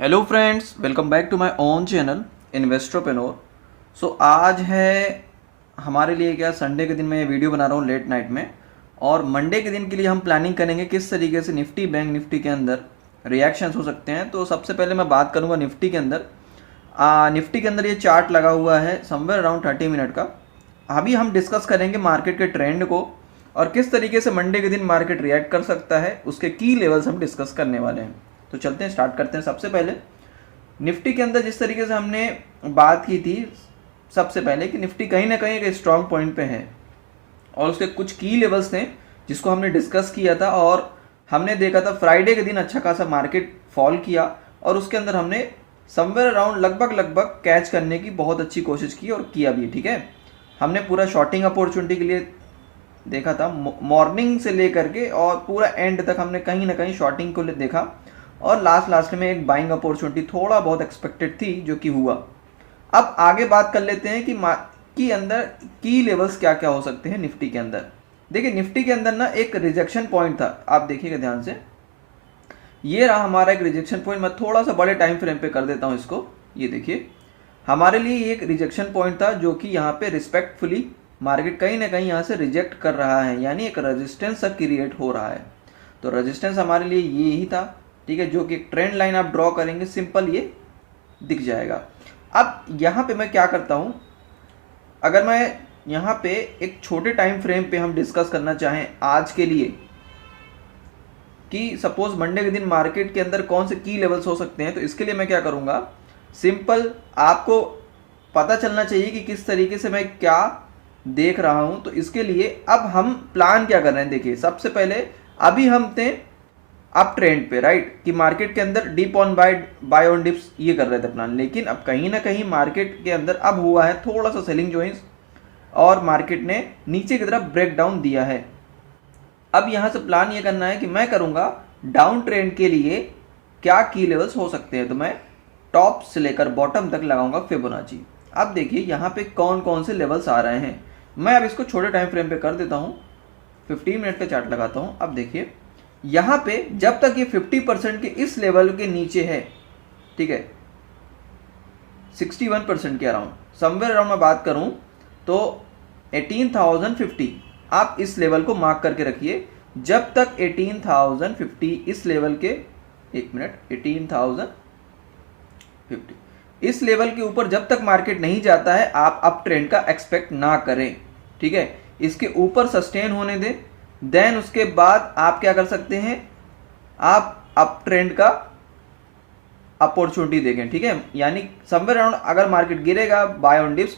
Hello friends, welcome back to my own channel investorpreneur. So आज है हमारे लिए क्या संडे के दिन मैं ये वीडियो बना रहा हूँ लेट नाइट में, और मंडे के दिन के लिए हम प्लानिंग करेंगे किस तरीके से निफ्टी बैंक निफ्टी के अंदर रिएक्शंस हो सकते हैं। तो सबसे पहले मैं बात करूँगा निफ्टी के अंदर। निफ्टी के अंदर ये चार्ट लगा हुआ है समवेयर अराउंड 30 मिनट का। अभी हम डिस्कस करेंगे मार्केट के ट्रेंड को और किस तरीके से मंडे के दिन मार्केट रिएक्ट कर सकता है, उसके की लेवल्स हम डिस्कस करने वाले हैं। तो चलते हैं, स्टार्ट करते हैं। सबसे पहले निफ्टी के अंदर जिस तरीके से हमने बात की थी सबसे पहले कि निफ्टी कहीं ना कहीं एक स्ट्रॉन्ग पॉइंट पे है और उसके कुछ की लेवल्स थे जिसको हमने डिस्कस किया था, और हमने देखा था फ्राइडे के दिन अच्छा खासा मार्केट फॉल किया और उसके अंदर हमने समवेयर अराउंड लगभग कैच करने की बहुत अच्छी कोशिश की और किया भी। ठीक है, हमने पूरा शॉर्टिंग अपॉर्चुनिटी के लिए देखा था मॉर्निंग से लेकर के और पूरा एंड तक हमने कहीं ना कहीं शॉर्टिंग को देखा, और लास्ट में एक बाइंग अपॉर्चुनिटी थोड़ा बहुत एक्सपेक्टेड थी जो कि हुआ। अब आगे बात कर लेते हैं कि अंदर की लेवल्स क्या क्या हो सकते हैं निफ्टी के अंदर। देखिए निफ्टी के अंदर ना एक रिजेक्शन पॉइंट था, आप देखिएगा ध्यान से, ये रहा हमारा एक रिजेक्शन पॉइंट। मैं थोड़ा सा बड़े टाइम फ्रेम पे कर देता हूं इसको। ये देखिए हमारे लिए एक रिजेक्शन पॉइंट था जो कि यहाँ पे रिस्पेक्टफुली मार्केट कहीं ना कहीं यहाँ से रिजेक्ट कर रहा है, यानी एक रेजिस्टेंस क्रिएट हो रहा है। तो रेजिस्टेंस हमारे लिए ये ही था, ठीक है, जो कि एक ट्रेंड लाइन आप ड्रॉ करेंगे सिंपल ये दिख जाएगा। अब यहाँ पे मैं क्या करता हूँ, अगर मैं यहाँ पे एक छोटे टाइम फ्रेम पे हम डिस्कस करना चाहें आज के लिए कि सपोज मंडे के दिन मार्केट के अंदर कौन से की लेवल्स हो सकते हैं, तो इसके लिए मैं क्या करूँगा, सिंपल आपको पता चलना चाहिए कि किस तरीके से मैं क्या देख रहा हूँ। तो इसके लिए अब हम प्लान क्या कर रहे हैं, देखिए सबसे पहले अभी हम थे अप ट्रेंड पे, राइट, कि मार्केट के अंदर dip on buy on dips ये कर रहे थे प्लान, लेकिन अब कहीं ना कहीं मार्केट के अंदर अब हुआ है थोड़ा सा सेलिंग जॉइंस और मार्केट ने नीचे की तरफ ब्रेक डाउन दिया है। अब यहां से प्लान ये करना है कि मैं करूंगा डाउन ट्रेंड के लिए क्या की लेवल्स हो सकते हैं, तो मैं टॉप से लेकर बॉटम तक लगाऊंगा फिबोनाची। अब देखिए यहाँ पे कौन कौन से लेवल्स आ रहे हैं, मैं अब इसको छोटे टाइम फ्रेम पे कर देता हूँ, 15 मिनट का चार्ट लगाता हूँ। अब देखिए यहाँ पे जब तक ये 50% के इस लेवल के नीचे है, ठीक है, 61% के अराउंड, समवेयर अराउंड मैं बात करूं तो 18,050 आप इस लेवल को मार्क करके रखिए। जब तक 18,050 इस लेवल के, एक मिनट, 18,050 इस लेवल के ऊपर जब तक मार्केट नहीं जाता है आप अप ट्रेंड का एक्सपेक्ट ना करें। ठीक है, इसके ऊपर सस्टेन होने दें, देन उसके बाद आप क्या कर सकते हैं, आप अप ट्रेंड का अपॉर्चुनिटी देखें। ठीक है, यानी समवेयर अराउंड अगर मार्केट गिरेगा बाय ऑन डिप्स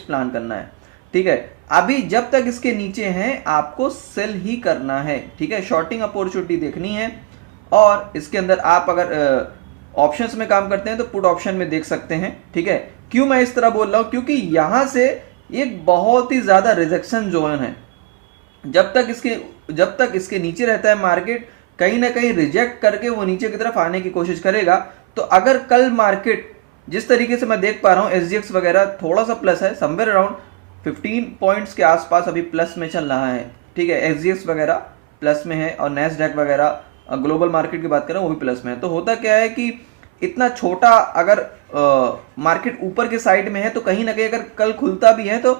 प्लान करना है। ठीक है, अभी जब तक इसके नीचे हैं आपको सेल ही करना है। ठीक है, शॉर्टिंग अपॉर्चुनिटी देखनी है, और इसके अंदर आप अगर ऑप्शंस में काम करते हैं तो पुट ऑप्शन में देख सकते हैं। ठीक है, क्यों मैं इस तरह बोल रहा हूं, क्योंकि यहां से एक बहुत ही ज्यादा रिजेक्शन जोन है। जब तक इसके नीचे रहता है मार्केट कहीं ना कहीं रिजेक्ट करके वो नीचे की तरफ आने की कोशिश करेगा। तो अगर कल मार्केट जिस तरीके से मैं देख पा रहा हूँ एसजीएक्स वगैरह थोड़ा सा प्लस है, समवेयर अराउंड 15 पॉइंट्स के आसपास अभी प्लस में चल रहा है। ठीक है, एसजीएक्स वगैरह प्लस में है और नैस्डैक वगैरह ग्लोबल मार्केट की बात करें वो भी प्लस में है। तो होता क्या है कि इतना छोटा अगर मार्केट ऊपर के साइड में है तो कहीं ना कहीं अगर कल खुलता भी है तो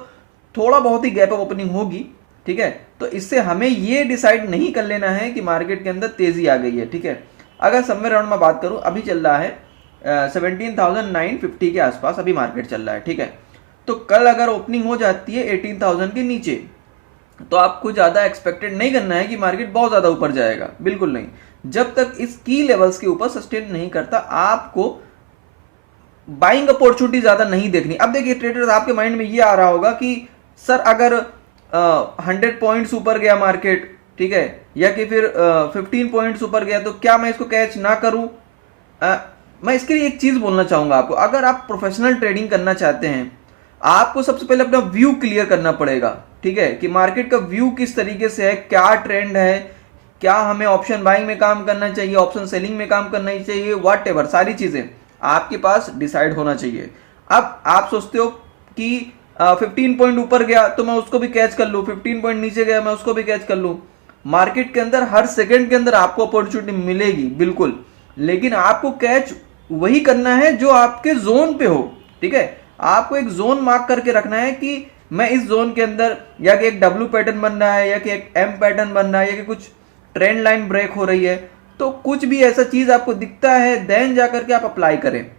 थोड़ा बहुत ही गैप अप ओपनिंग होगी। ठीक है, तो इससे हमें ये डिसाइड नहीं कर लेना है कि मार्केट के अंदर तेजी आ गई है। ठीक है, अगर समवेयर अराउंड में बात करूं अभी चल रहा है 17,950 के आसपास अभी मार्केट चल रहा है। ठीक है, तो कल अगर ओपनिंग हो जाती है 18,000 के नीचे तो आपको ज्यादा एक्सपेक्टेड नहीं करना है कि मार्केट बहुत ज्यादा ऊपर जाएगा, बिल्कुल नहीं। जब तक इस की लेवल्स के ऊपर सस्टेन नहीं करता आपको बाइंग अपॉर्चुनिटी ज्यादा नहीं देखनी। अब देखिए ट्रेडर्स, आपके माइंड में ये आ रहा होगा कि सर अगर 100 पॉइंट्स ऊपर गया मार्केट, ठीक है, या कि फिर 15 पॉइंट्स ऊपर गया तो क्या मैं इसको कैच ना करूं। मैं इसके लिए एक चीज बोलना चाहूंगा आपको, अगर आप प्रोफेशनल ट्रेडिंग करना चाहते हैं आपको सबसे पहले अपना व्यू क्लियर करना पड़ेगा। ठीक है, कि मार्केट का व्यू किस तरीके से है, क्या ट्रेंड है, क्या हमें ऑप्शन बाइंग में काम करना चाहिए, ऑप्शन सेलिंग में काम करना चाहिए, वॉट एवर, सारी चीजें आपके पास डिसाइड होना चाहिए। अब आप सोचते हो कि 15 पॉइंट ऊपर गया तो मैं उसको भी कैच कर लूं, 15 पॉइंट नीचे गया मैं उसको भी कैच कर लूं। मार्केट के अंदर हर सेकंड के अंदर आपको अपॉर्चुनिटी मिलेगी, बिल्कुल, लेकिन आपको कैच वही करना है जो आपके जोन पे हो, ठीक है। आपको एक जोन मार्क करके रखना है कि मैं इस जोन के अंदर, या कि एक डब्ल्यू पैटर्न बन रहा है, या कि एक एम पैटर्न बन रहा है, या कि कुछ ट्रेंड लाइन ब्रेक हो रही है, तो कुछ भी ऐसा चीज आपको दिखता है देन जाकर के आप अप्लाई करें।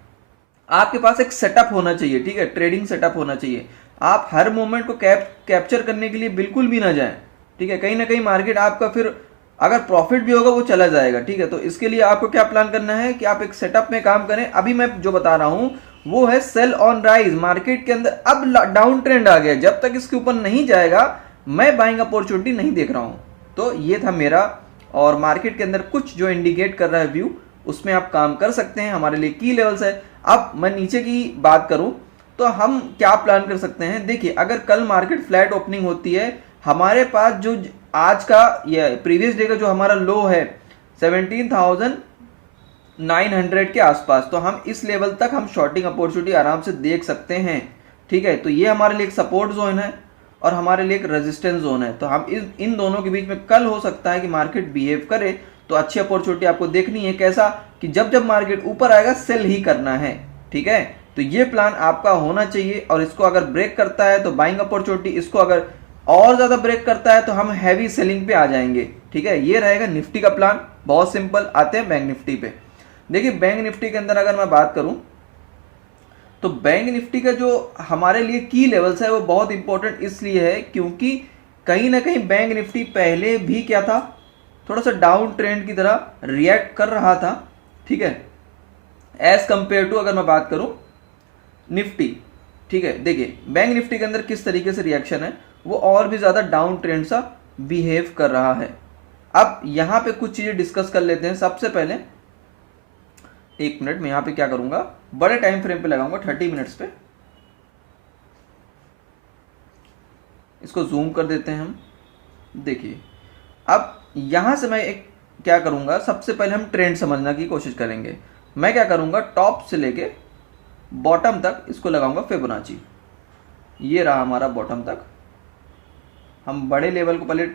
आपके पास एक सेटअप होना चाहिए, ठीक है, ट्रेडिंग सेटअप होना चाहिए। आप हर मोमेंट को कैप्चर करने के लिए बिल्कुल भी ना जाएं, ठीक है। कहीं ना कहीं मार्केट आपका फिर अगर प्रॉफिट भी होगा वो चला जाएगा, ठीक है। तो इसके लिए आपको क्या प्लान करना है कि आप एक सेटअप में काम करें। अभी मैं जो बता रहा हूं वो है सेल ऑन राइज। मार्केट के अंदर अब डाउन ट्रेंड आ गया, जब तक इसके ऊपर नहीं जाएगा मैं बाइंग अपॉर्चुनिटी नहीं देख रहा हूं। तो ये था मेरा, और मार्केट के अंदर कुछ जो इंडिकेट कर रहा है व्यू, उसमें आप काम कर सकते हैं। हमारे लिए की लेवल्स है। अब मैं नीचे की बात करूं तो हम क्या प्लान कर सकते हैं। देखिए, अगर कल मार्केट फ्लैट ओपनिंग होती है, हमारे पास जो आज का या प्रीवियस डे का जो हमारा लो है 17,900 के आसपास, तो हम इस लेवल तक हम शॉर्टिंग अपॉर्चुनिटी आराम से देख सकते हैं, ठीक है। तो ये हमारे लिए एक सपोर्ट जोन है और हमारे लिए एक रेजिस्टेंस जोन है। तो हम इन दोनों के बीच में कल हो सकता है कि मार्केट बिहेव करे, तो अच्छी अपॉर्चुनिटी आपको देखनी है। कैसा कि जब जब मार्केट ऊपर आएगा सेल ही करना है, ठीक है। तो ये प्लान आपका होना चाहिए, और इसको अगर ब्रेक करता है तो बाइंग अपॉर्चुनिटी, इसको अगर और ज्यादा ब्रेक करता है तो हम हैवी सेलिंग पे आ जाएंगे, ठीक है। ये रहेगा निफ्टी का प्लान, बहुत सिंपल। आते हैं बैंक निफ्टी पे। देखिए, बैंक निफ्टी के अंदर अगर मैं बात करूं तो बैंक निफ्टी का जो हमारे लिए की लेवल्स है वो बहुत इंपॉर्टेंट इसलिए है क्योंकि कहीं ना कहीं बैंक निफ्टी पहले भी क्या था, थोड़ा सा डाउन ट्रेंड की तरह रिएक्ट कर रहा था, ठीक है, एज कंपेयर टू अगर मैं बात करूं निफ्टी, ठीक है। देखिए, बैंक निफ्टी के अंदर किस तरीके से रिएक्शन है, वो और भी ज्यादा डाउन ट्रेंड सा बिहेव कर रहा है। अब यहां पे कुछ चीजें डिस्कस कर लेते हैं। सबसे पहले एक मिनट में यहां पे क्या करूंगा, बड़े टाइम फ्रेम पे लगाऊंगा 30 मिनट्स पे। इसको जूम कर देते हैं हम। देखिए, अब यहां से मैं एक क्या करूंगा, सबसे पहले हम ट्रेंड समझने की कोशिश करेंगे। मैं क्या करूंगा, टॉप से लेके बॉटम तक इसको लगाऊंगा फिबोनाची। ये रहा हमारा बॉटम तक। हम बड़े लेवल को पहले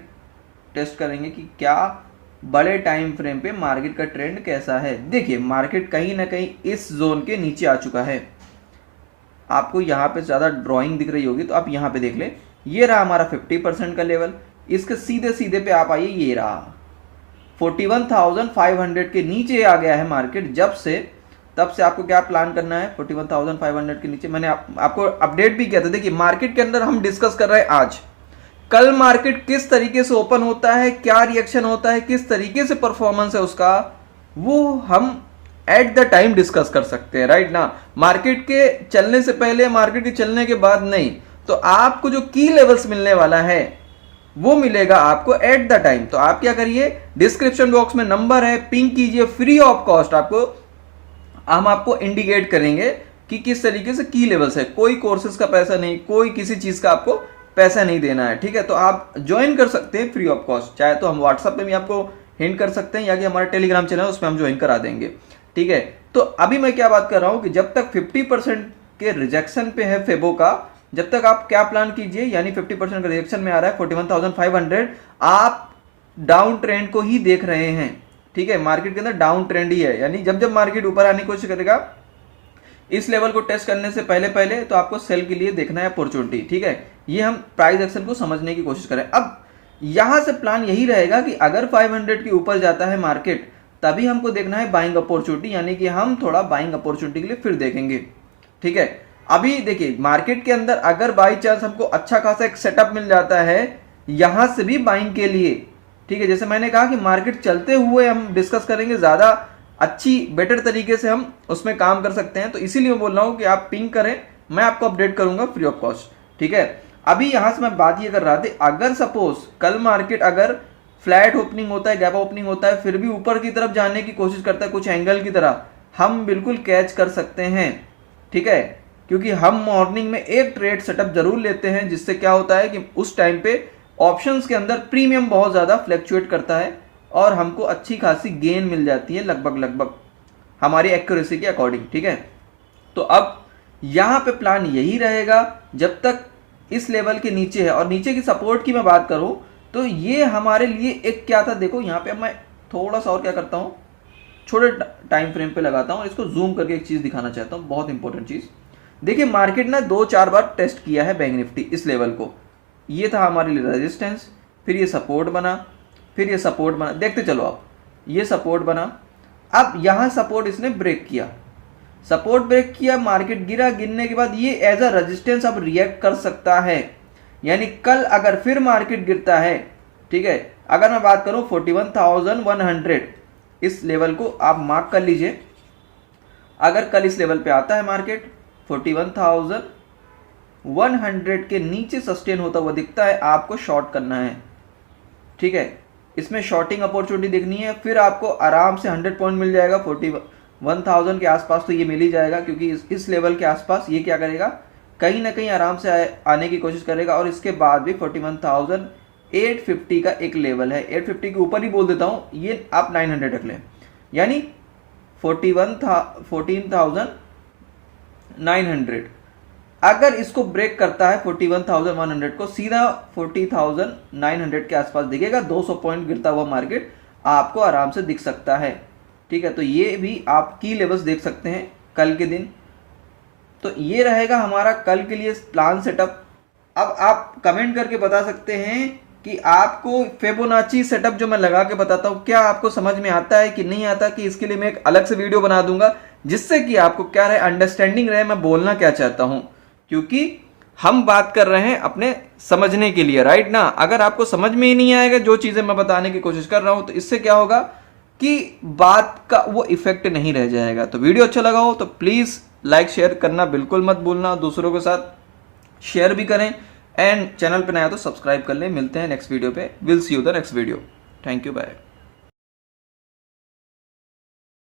टेस्ट करेंगे कि क्या बड़े टाइम फ्रेम पे मार्केट का ट्रेंड कैसा है। देखिए, मार्केट कहीं ना कहीं इस जोन के नीचे आ चुका है। आपको यहाँ पे ज़्यादा ड्राइंग दिख रही होगी तो आप यहाँ पे देख ले। ये रहा हमारा 50% का लेवल। इसके सीधे सीधे पे आप आइए, ये रहा 41,500 के नीचे आ गया है मार्केट जब से। तब से आपको क्या प्लान करना है, 41,500 के नीचे। मैंने आपको अपडेट भी किया था। देखिए, मार्केट के अंदर हम डिस्कस कर रहे हैं आज, कल मार्केट किस तरीके से ओपन होता है, क्या रिएक्शन होता है, किस तरीके से परफॉर्मेंस है उसका, वो हम एट द टाइम डिस्कस कर सकते हैं, राइट ना। मार्केट के चलने से पहले, मार्केट के चलने के बाद नहीं। तो आपको जो की लेवल्स मिलने वाला है वो मिलेगा आपको एट द टाइम। तो आप क्या करिए, डिस्क्रिप्शन बॉक्स में नंबर है, पिंक कीजिए, फ्री ऑफ कॉस्ट हम आपको इंडिकेट करेंगे कि किस तरीके से की लेवल्स है। कोई कोर्सेज का पैसा नहीं, कोई किसी चीज का आपको पैसा नहीं देना है, ठीक है। तो आप ज्वाइन कर सकते हैं फ्री ऑफ कॉस्ट। चाहे तो हम व्हाट्सएप पे भी आपको हिंट कर सकते हैं, या कि हमारा टेलीग्राम चैनल उसमें हम ज्वाइन करा देंगे, ठीक है। तो अभी मैं क्या बात कर रहा हूं कि जब तक 50% के रिजेक्शन पे है फेबो का, जब तक आप क्या प्लान कीजिए, यानी 50% का रिजेक्शन में आ रहा है 41,500, आप डाउन ट्रेंड को ही देख रहे हैं, ठीक है। मार्केट के अंदर डाउन ट्रेंड ही है, यानी जब जब मार्केट ऊपर आने की कोशिश करेगा इस लेवल को टेस्ट करने से पहले पहले तो आपको सेल के लिए देखना है अपॉर्चुनिटी, ठीक है। ये हम प्राइस एक्शन को समझने की कोशिश करें। अब यहां से प्लान यही रहेगा कि अगर 500 के ऊपर जाता है मार्केट, तभी हमको देखना है बाइंग अपॉर्चुनिटी, यानी कि हम थोड़ा बाइंग अपॉर्चुनिटी के लिए फिर देखेंगे, ठीक है। अभी देखिए, मार्केट के अंदर अगर बाई चांस हमको अच्छा खासा एक सेटअप मिल जाता है यहां से भी बाइंग के लिए, ठीक है। जैसे मैंने कहा कि मार्केट चलते हुए हम डिस्कस करेंगे, ज्यादा अच्छी बेटर तरीके से हम उसमें काम कर सकते हैं। तो इसीलिए मैं बोल रहा हूं कि आप पिंग करें, मैं आपको अपडेट करूंगा फ्री ऑफ कॉस्ट, ठीक है। अभी यहां से मैं बात ये कर रहा था, अगर सपोज कल मार्केट अगर फ्लैट ओपनिंग होता है, गैप ओपनिंग होता है, फिर भी ऊपर की तरफ जाने की कोशिश करता है कुछ एंगल की तरह, हम बिल्कुल कैच कर सकते हैं, ठीक है। क्योंकि हम मॉर्निंग में एक ट्रेड सेटअप जरूर लेते हैं, जिससे क्या होता है कि उस टाइम पे ऑप्शंस के अंदर प्रीमियम बहुत ज्यादा फ्लैक्चुएट करता है और हमको अच्छी खासी गेन मिल जाती है, लगभग हमारी एक्यूरेसी के अकॉर्डिंग, ठीक है। तो अब यहां पे प्लान यही रहेगा जब तक इस लेवल के नीचे है। और नीचे की सपोर्ट की मैं बात करूं तो ये हमारे लिए एक क्या था, देखो यहां पे अब मैं थोड़ा सा और क्या करता हूं, छोटे टाइम फ्रेम पे लगाता हूँ और इसको जूम करके एक चीज़ दिखाना चाहता हूँ, बहुत इंपॉर्टेंट चीज़। देखिए मार्केट ना 2-4 बार टेस्ट किया है बैंक निफ्टी इस लेवल को। ये था हमारे लिए रेजिस्टेंस, फिर ये सपोर्ट बना, फिर ये सपोर्ट बना, देखते चलो आप, ये सपोर्ट बना। अब यहाँ सपोर्ट इसने ब्रेक किया, सपोर्ट ब्रेक किया, मार्केट गिरा, गिरने के बाद ये एज अ रेजिस्टेंस अब रिएक्ट कर सकता है। यानी कल अगर फिर मार्केट गिरता है, ठीक है, अगर मैं बात करूं 41,100 इस लेवल को आप मार्क कर लीजिए। अगर कल इस लेवल पे आता है मार्केट 41,100 के नीचे सस्टेन होता हुआ दिखता है, आपको शॉर्ट करना है, ठीक है, इसमें शॉर्टिंग अपॉर्चुनिटी देखनी है। फिर आपको आराम से 100 पॉइंट मिल जाएगा, 41,000 के आसपास तो ये मिल ही जाएगा, क्योंकि इस लेवल के आसपास ये क्या करेगा, कहीं ना कहीं आराम से आने की कोशिश करेगा। और इसके बाद भी 41,850 का एक लेवल है, 850 के ऊपर ही बोल देता हूँ, ये आप 900 रख लें, यानी 14,900 अगर इसको ब्रेक करता है 41,100 को, सीधा 40,900 के आसपास दिखेगा। 200 पॉइंट गिरता हुआ मार्केट आपको आराम से दिख सकता है, ठीक है। तो ये भी आप की लेवल्स देख सकते हैं कल के दिन। तो ये रहेगा हमारा कल के लिए प्लान सेटअप। अब आप कमेंट करके बता सकते हैं कि आपको फिबोनाची सेटअप जो मैं लगा के बताता हूँ, क्या आपको समझ में आता है कि नहीं आता, कि इसके लिए मैं एक अलग से वीडियो बना दूंगा, जिससे कि आपको क्या रहे, अंडरस्टैंडिंग रहे मैं बोलना क्या चाहता हूँ। क्योंकि हम बात कर रहे हैं अपने समझने के लिए, राइट ना। अगर आपको समझ में ही नहीं आएगा जो चीजें मैं बताने की कोशिश कर रहा हूं, तो इससे क्या होगा कि बात का वो इफेक्ट नहीं रह जाएगा। तो वीडियो अच्छा लगा हो तो प्लीज लाइक शेयर करना बिल्कुल मत भूलना, दूसरों के साथ शेयर भी करें, एंड चैनल पे नया तो सब्सक्राइब कर लें। मिलते हैं नेक्स्ट वीडियो पे, will see you the next video. Thank you, bye.